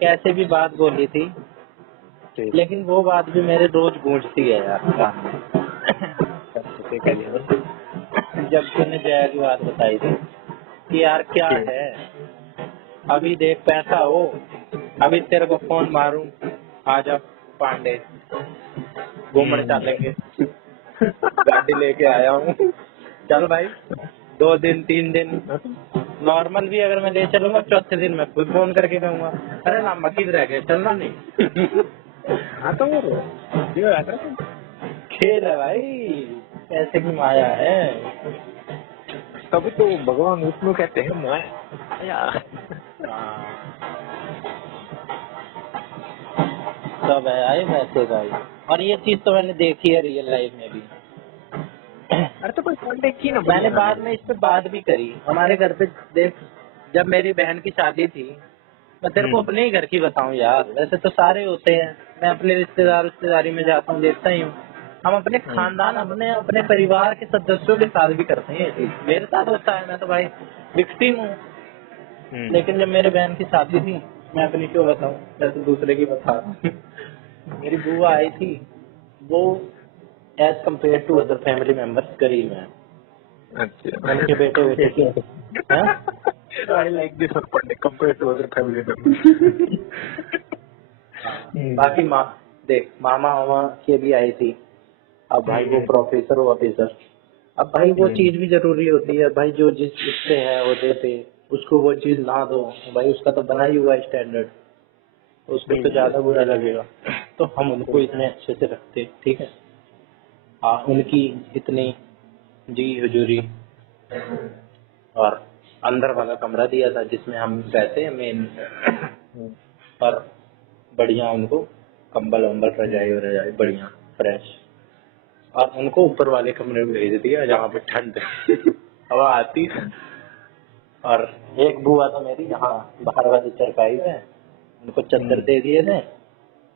कैसे भी बात बोली थी, लेकिन वो बात भी मेरे रोज गूंजती है यार। जब तूने जया की बात बताई थी कि यार क्या है, अभी देख पैसा हो, अभी तेरे को फोन मारूं, आजा पांडे घूमने चलेंगे, गाड़ी लेके आया हूँ, चल भाई 2 दिन 3 दिन नॉर्मल भी अगर मैं ले चलूंगा, चौथे दिन मैं खुद फोन करके कहूंगा अरे ना मकीद रह गए चलना नहीं। हाँ तो खेल है भाई, पैसे की माया है, तभी तो भगवान विष्णु कहते हैं माया। सब है आई वैसे भाई, और ये चीज तो मैंने देखी है रियल लाइफ में भी। अरे तो कोई फोन देखी ना, मैंने बाद में इस पे बात भी करी हमारे घर पे। देख जब मेरी बहन की शादी थी, मैं तेरे को अपने ही घर की बताऊं यार, वैसे तो सारे होते हैं, मैं अपने रिश्तेदारी में जाता हूँ देखता ही हूँ, हम अपने खानदान अपने परिवार के सदस्यों के साथ भी करते हैं ये चीज, मेरे साथ होता है, मैं तो भाई विक्टिम हूँ। लेकिन जब मेरे बहन की शादी थी, मैं अपनी क्यों बताऊं, मैं तो दूसरे की बता रहा हूँ। मेरी बुआ आई थी, वो as compare to other family members गरीब है। अच्छा उनके बेटे की I like this one Pandit compared to other family members. बाकी देख मामा वामा के भी आई थी। अब भाई वो प्रोफेसर ऑफिसर, अब भाई वो चीज भी जरूरी होती है भाई, जो जिस इससे है होते पे उसको वो चीज ना दो भाई, उसका तो बना ही हुआ स्टैंडर्ड, उसको तो ज्यादा बुरा लगेगा। तो हम उनको इतने अच्छे से रखते, ठीक है। हाँ, उनकी इतनी जी हुजूरी, और अंदर वाला कमरा दिया था जिसमें हम रहते हैं मेन, और बढ़िया उनको कंबल वम्बल रजाई वजाई बढ़िया फ्रेश, और उनको ऊपर वाले कमरे में भेज दिया जहाँ पे ठंड हवा आती है। और एक बुआ तो मेरी यहाँ बाहर वाली चरपाई में, उनको चादर दे दिए थे,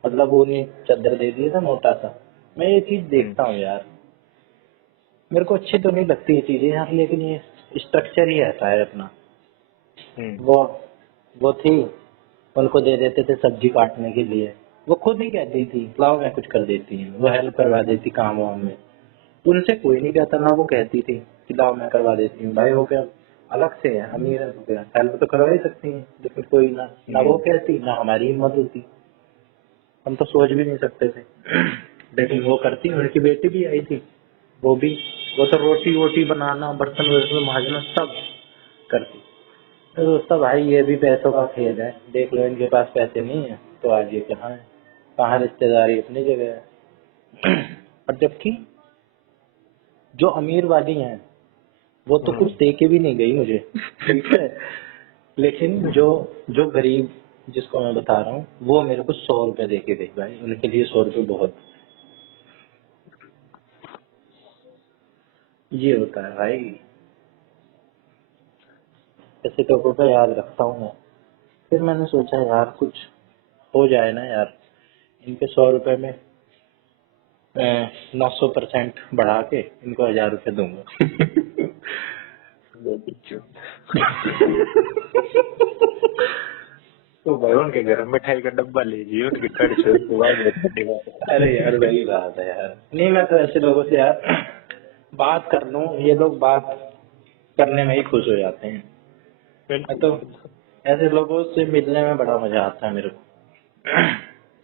मतलब उन्हें चादर दे दिए थे मोटा सा। मैं ये चीज देखता हूँ यार, मेरे को अच्छी तो नहीं लगती ये चीजें यार, लेकिन ये स्ट्रक्चर ही ऐसा है अपना। वो थी, उनको दे देते थे सब्जी काटने के लिए, वो खुद ही कहती थी लाओ मैं कुछ कर देती हूँ, वो हेल्प करवा देती काम वाम में, उनसे कोई नहीं कहता ना, वो कहती थी कि लाओ मैं करवा देती हूँ। भाई वो क्या अलग से है, अमीर है तो क्या हेल्प तो करवा ही सकती है, लेकिन कोई ना वो कहती ना हमारी हिम्मत होती, हम तो सोच भी नहीं सकते थे। लेकिन वो करती, उनकी बेटी भी आई थी, वो तो रोटी वोटी बनाना बर्तन वर्तन मांजना सब करती। तो दोस्तों भाई ये भी पैसों का खेल है, देख लो इनके पास पैसे नहीं है तो आज ये कहाँ है, कहाँ रिश्तेदारी अपनी जगह है। और जबकि जो अमीर वाली हैं वो तो कुछ दे के भी नहीं गई मुझे, ठीक है, लेकिन जो जो गरीब जिसको मैं बता रहा हूँ वो मेरे को 100 रुपए दे के गई भाई, उनके लिए 100 रुपए बहुत, ये होता है भाई। ऐसे लोगों को याद रखता हूँ मैं। फिर मैंने सोचा यार कुछ हो जाए ना यार, इनके 100 रुपए में 900% बढ़ा के इनको 1000 रुपए दूंगा। तो भाई उनके घर में मिठाई का डब्बा लीजिए, उनकी ट्रेडिशन। अरे यार वही बात है यार, नहीं मैं तो ऐसे लोगों से यार बात कर लूं, ये लोग बात करने में ही खुश हो जाते हैं। मैं तो ऐसे लोगों से मिलने में बड़ा मजा आता है मेरे को।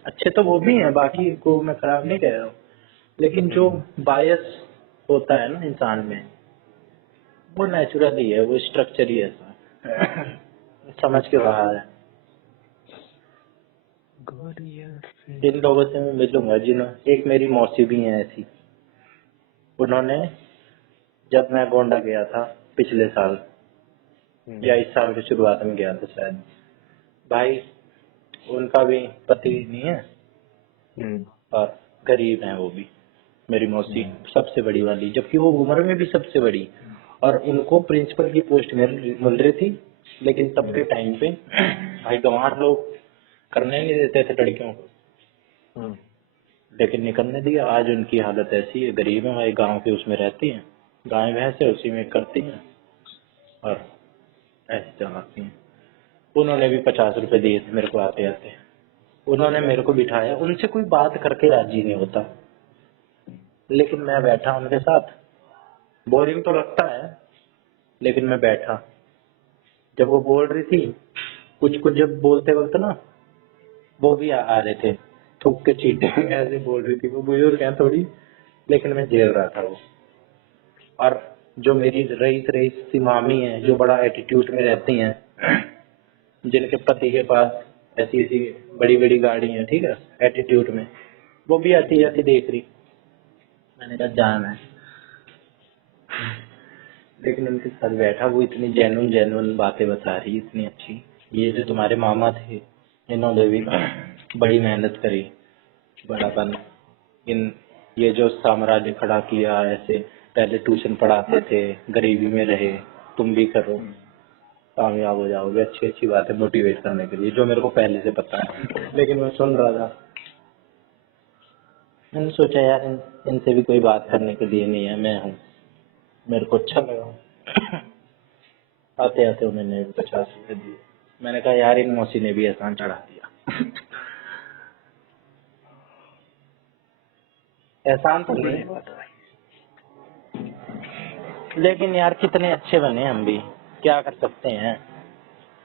अच्छे तो वो भी हैं, बाकी को मैं खराब नहीं कह रहा हूँ, लेकिन जो बायस होता है ना इंसान में, वो नेचुरल ही है, वो स्ट्रक्चर ही ऐसा है। समझ के बाहर है। इन लोगों से मैं मिलूंगा जिन्होंने, एक मेरी मौसी भी है ऐसी, उन्होंने जब मैं गोंडा गया था पिछले साल या इस साल की शुरुआत में गया था शायद, भाई उनका भी पति नहीं है और गरीब है वो भी, मेरी मौसी सबसे बड़ी वाली, जबकि वो उम्र में भी सबसे बड़ी, और उनको प्रिंसिपल की पोस्ट मिल रही थी, लेकिन तब के टाइम पे भाई गंवार लोग करने नहीं देते थे लड़कियों को, लेकिन नहीं करने दिया। आज उनकी हालत ऐसी है, गरीब है भाई, गांव के उसमें रहती है, गाय भैंस है उसी में करती है और ऐसे चलाती है। उन्होंने भी 50 रुपए दिए थे मेरे को आते आते, उन्होंने मेरे को बिठाया, उनसे कोई बात करके राजी नहीं होता, लेकिन मैं बैठा उनके साथ, बोरिंग तो लगता है लेकिन मैं बैठा, जब वो बोल रही थी कुछ कुछ, जब बोलते वक्त ना वो भी आ रहे थे थूक के चीटे ऐसे बोल रही थी, वो बुजुर्ग हैं थोड़ी, लेकिन मैं झेल रहा था वो। और जो मेरी रईस रईस सी मामी है जो बड़ा एटीट्यूड में रहती हैं, जिनके पति के पास ऐसी ऐसी बड़ी बड़ी गाड़ी है, ठीक है, एटीट्यूड में, वो भी आती जाती देख रही, मैंने कहा जान है, लेकिन उनके साथ बैठा, वो इतनी जेन्युइन बातें बता रही, इतनी अच्छी। ये जो तुम्हारे मामा थे इन्होंने भी बड़ी मेहनत करी, बड़ा बन इन ये जो साम्राज्य खड़ा किया, ऐसे पहले ट्यूशन पढ़ाते थे, गरीबी में रहे, तुम भी करो कामयाब हो जाओगे, अच्छी अच्छी बातें मोटिवेट करने के लिए, जो मेरे को पहले से पता है, लेकिन मैं सुन रहा था। मैंने सोचा यार इनसे भी कोई बात करने के लिए नहीं है, मैं हूँ, मेरे को अच्छा लगा। आते आते उन्होंने 50 रुपए दिए, मैंने कहा यार इन मौसी ने भी एहसान चढ़ा दिया। एहसान तो नहीं हुआ था भाई, लेकिन यार कितने अच्छे बने हम भी, क्या कर सकते हैं।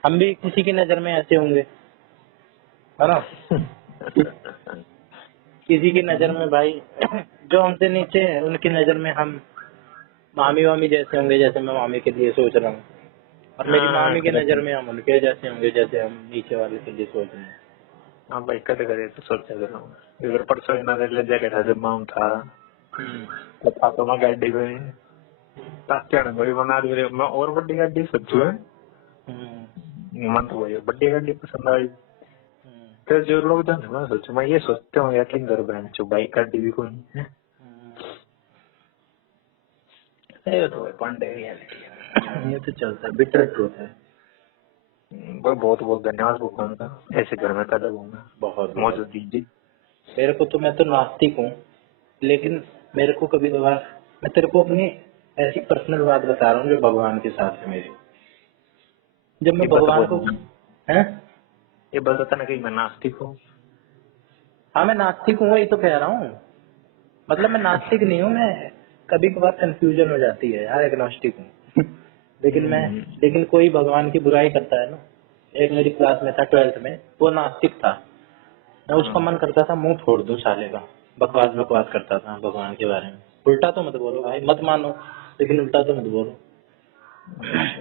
हम भी किसी की नजर में ऐसे होंगे, है ना? किसी की नजर में भाई जो हमसे नीचे है उनकी नजर में हम मामी वामी जैसे होंगे, जैसे मैं मामी के लिए सोच रहा हूँ, और मेरी मामी की नजर में हम उनके जैसे होंगे जैसे हम नीचे वाले के लिए सोच रहे हैं। हाँ भाई, कदे कदे तो सोचा करो इधर परसों इतना ले जाके था जब माउंट था तो पापा मैं गाड़ी में ताकि ना कोई बना दे मैं और बड़ी गाड़ी सोची है मन तो वही बड़ी गाड़ी पसंद आई। तो जो लोग जाने मैं सोचू मैं ये सोचते हूँ यार कि घर बहन चो बाइक गाड़ी भी कोई नहीं है। सही तो है, पांडे रियलिटी है, ये तो चलता है, बिटर ट्रूथ है। बहुत बहुत धन्यवाद भगवान का ऐसे घर में पैदा हुआ बहुत मौजूद दीजिए। मेरे को तो, मैं तो नास्तिक हूँ, लेकिन मेरे को कभी कभार, मैं तेरे को अपनी ऐसी पर्सनल बात बता रहा हूँ जो भगवान के साथ है मेरी। जब मैं भगवान को हैं, ये बताता ना कि मैं नास्तिक हूँ। हाँ मैं नास्तिक हूँ, वही तो कह रहा हूँ। मतलब मैं नास्तिक नहीं हूँ, मैं कभी कभार कंफ्यूजन हो जाती है यार, एग्नोस्टिक हूँ। लेकिन कोई भगवान की बुराई करता है ना। एक मेरी क्लास में था 12th में, वो नास्तिक था, मैं उसका मन करता था मुंह फोड़ दूं साले का, बकवास बकवास करता था भगवान के बारे में। उल्टा तो मत बोलो भाई, मत मानो, लेकिन उल्टा तो मत बोलो।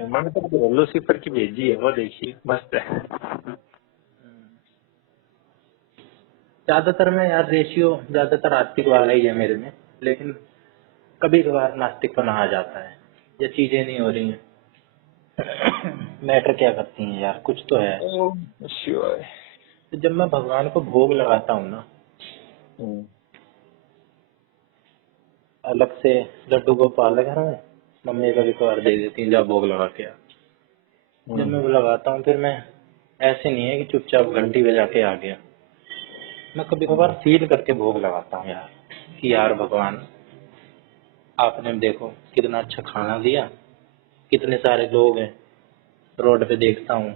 मैंने तो लूसीफर की भेजी है, वो देखिए मस्त है। ज्यादातर मैं यार रेशियो ज्यादातर आस्तिक वाला ही है मेरे में, लेकिन कभी कभार नास्तिक पना आ जाता है, ये चीजें नहीं हो रही हैं। मैटर क्या करती हैं यार, कुछ तो है। श्योर। तो जब मैं भगवान को भोग लगाता हूँ ना, अलग से लड्डू गोपाल है घर में, मम्मी कभी कभार दे देती है, जा भोग लगा के आ। जब मैं वो लगाता हूँ, फिर मैं ऐसे नहीं है कि चुपचाप घंटी बजा के आ गया, मैं कभी कभार फील करके भोग लगाता हूँ यार, कि यार भगवान आपने देखो कितना अच्छा खाना दिया, कितने सारे लोग हैं, रोड पे देखता हूँ,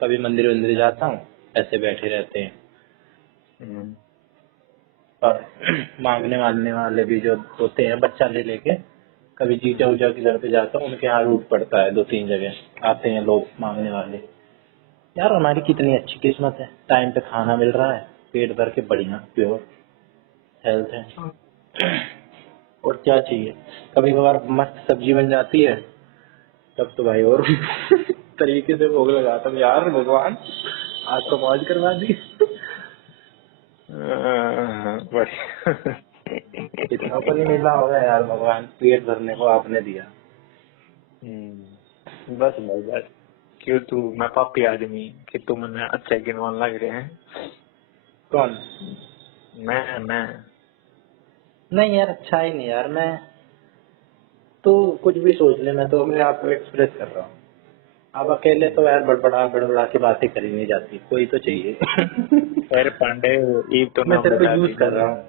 कभी मंदिर वंदिर जाता हूँ, ऐसे बैठे रहते हैं, और मांगने वालने वाले भी जो होते हैं बच्चा ले लेके, कभी जीजा उजा के घर पे जाता हूँ, उनके यहाँ रूट पड़ता है, 2-3 जगह आते हैं लोग मांगने वाले। यार हमारी कितनी अच्छी किस्मत है, टाइम पे खाना मिल रहा है, पेट भर के बढ़िया प्योर हेल्थ है, और क्या चाहिए। कभी कभार मस्त सब्जी बन जाती है, तब तो भाई और तरीके से भोग लगाता हूँ, यार भगवान आज तो मौज करवा दी। इतना तो नहीं मिला होगा यार, भगवान पेट भरने को आपने दिया। बस भाई बस, क्यों तू मैं पापी आदमी कि तू मैंने अच्छा गिनवान लग रहे हैं। कौन? मैं नहीं यार, अच्छा ही नहीं यार, मैं तो कुछ भी सोच ले, मैं तो अपने आप को एक्सप्रेस कर रहा हूँ। अब अकेले तो यार बड़बड़ा के बातें करी नहीं जाती, कोई तो चाहिए। अरे पांडे ईब तो मैं नाम तेरे को बता यूज दी। कर रहा हूँ।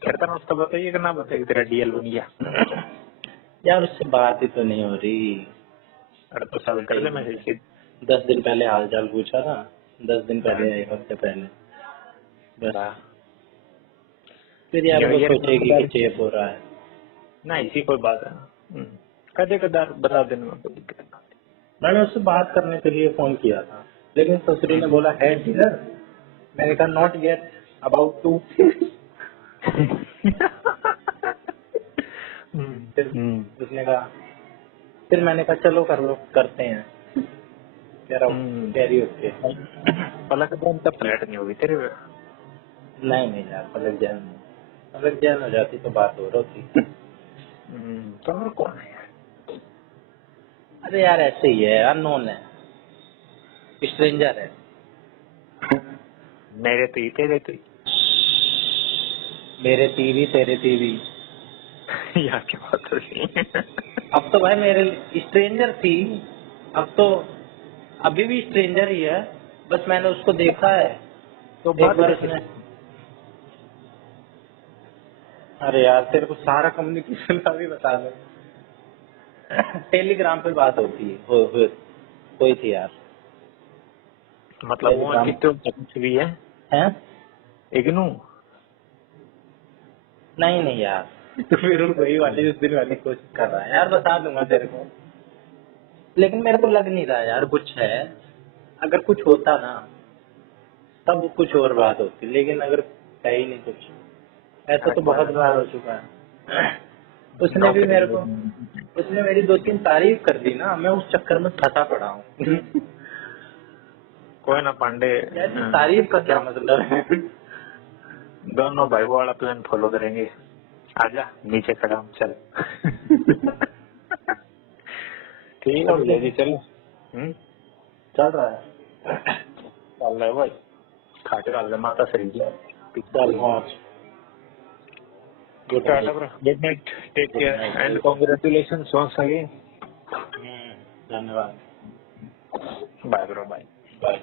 कहता ना उसका बताइए कि ना बताइए तेरा डीएल बन गया। यार उससे बात ही तो नहीं हो रही। अरे तो सब कर दे मैसेज। 10 दिन पहले हाल चाल पूछा था, 10 दिन पहले, 1 हफ्ते पहले, बस। फिर यार वो सोचेगी कि चेप हो रहा है। ना इसी कोई बात है, कदे कदार बता देना, कोई दिक्कत नहीं। मैंने उससे बात करने के लिए फोन किया था, लेकिन ससुरी ने बोला है डिनर। मैंने कहा नॉट येट, अबाउट टू। फिर उसने कहा, फिर मैंने कहा चलो कर लो, करते हैं। कह रहा हूँ कह रही ओके। पलक तब फ्लैट नहीं होगी तेरे। नहीं यार, पलक जैन हो जाती तो बात हो रही थी। तो कौन है? अरे यार ऐसे ही है, अननोन है, स्ट्रेंजर है। मेरे तो ही तेरे तो ही। मेरे तीवी तेरे तीवी। यार क्या बात हो रही है। अब तो भाई मेरे स्ट्रेंजर थी, अब तो अभी भी स्ट्रेंजर ही है, बस मैंने उसको देखा है तो एक बात बार कैसे? उसने। अरे यार तेरे को सारा कम्युनिकेशन का भी बता दो। टेलीग्राम पे बात होती है, हुई थी यार। मतलब वो टेलीग्राम कितने कुछ भी है है? इग्नू? नहीं यार, तो फिर वही वाली उस दिन वाली कोशिश कर रहा है यार, बता दूंगा तेरे को, लेकिन मेरे को लग नहीं रहा यार कुछ है। अगर कुछ होता ना तब कुछ और बात होती, लेकिन अगर है ही नहीं कुछ, ऐसा तो बहुत बार हो चुका है। उसने भी मेरे को, उसने मेरी 2-3 तारीफ कर दी ना, मैं उस चक्कर में फंसा पड़ा हूँ। कोई ना पांडे, तारीफ का क्या मतलब है? दोनों भाई वाला प्लान फॉलो करेंगे। आजा नीचे खड़ा हूँ, चल। ठीक है भैया जी, चलो। चल रहा है, चल रहा है भाई, खाटे डाल माता सही जी, चल पहुँच। Good night, take care and congratulation once again. धन्यवाद। Bye bro, bye. बाय।